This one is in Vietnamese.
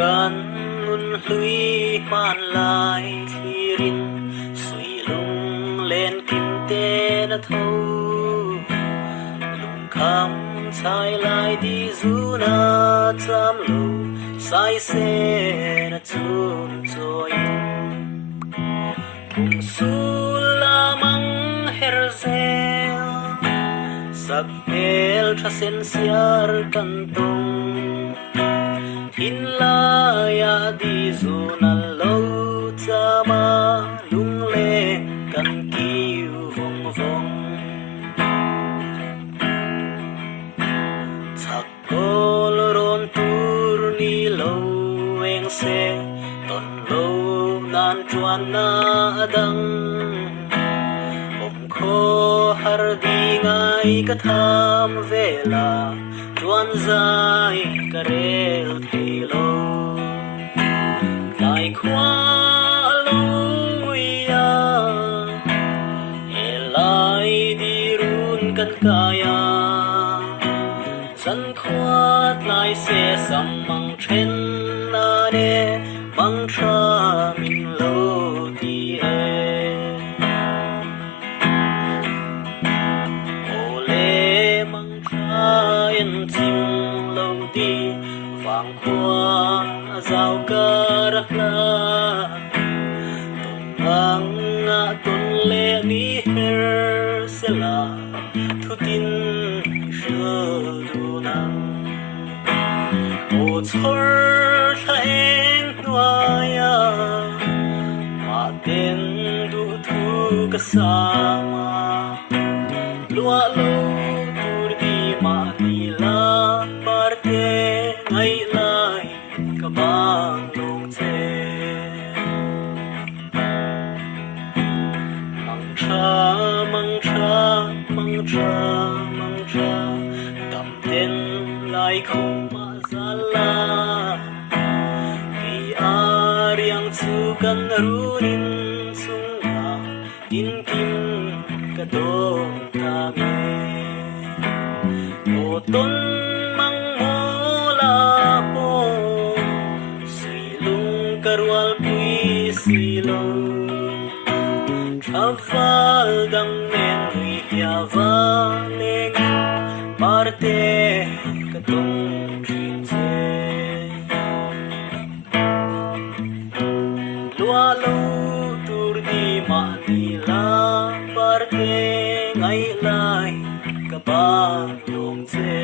กันมุนลุยมานลายที่รินสุยลุงเล่นกิมเตนะเท่าลุงคำชายลายดีจูนาจำลูสายเสนะจูนจอยกุมสุลามังเฮรเซลสักเพลทราเซนเซียร์กันตรงHinlaya di zona lâu chama lung le kan kiu vong vong thak kol ron tur ni lâu eng se ton lâu nan chuan na dang om kho har di ngai ka tham vela chuan zai ka rel thelo lai khwa luya e lai di run kan kaya san khwat lai se sam mang then na ne mang tra min lo ti e ole mang tra en tim lo di vang khoa giao cơ rắc la tuần vang ngã tuần lệ ni her se la thu tin sơ du nang o chor tha eng noaya ma ten du thu ka sa ma lua lo tur di ma ni la par ke ngai lai ka bang long che mang cha mang cha mang cha mang cha tam ten lai khom ma za la ki ariang chu kan runin sung na in kim ka dong ta me o ton mang mo la po silung karwal pui silo traval dang men hui ya va leng parte ka tong trin che lua lo tur di ma ni la parte ngai lai ka ba long che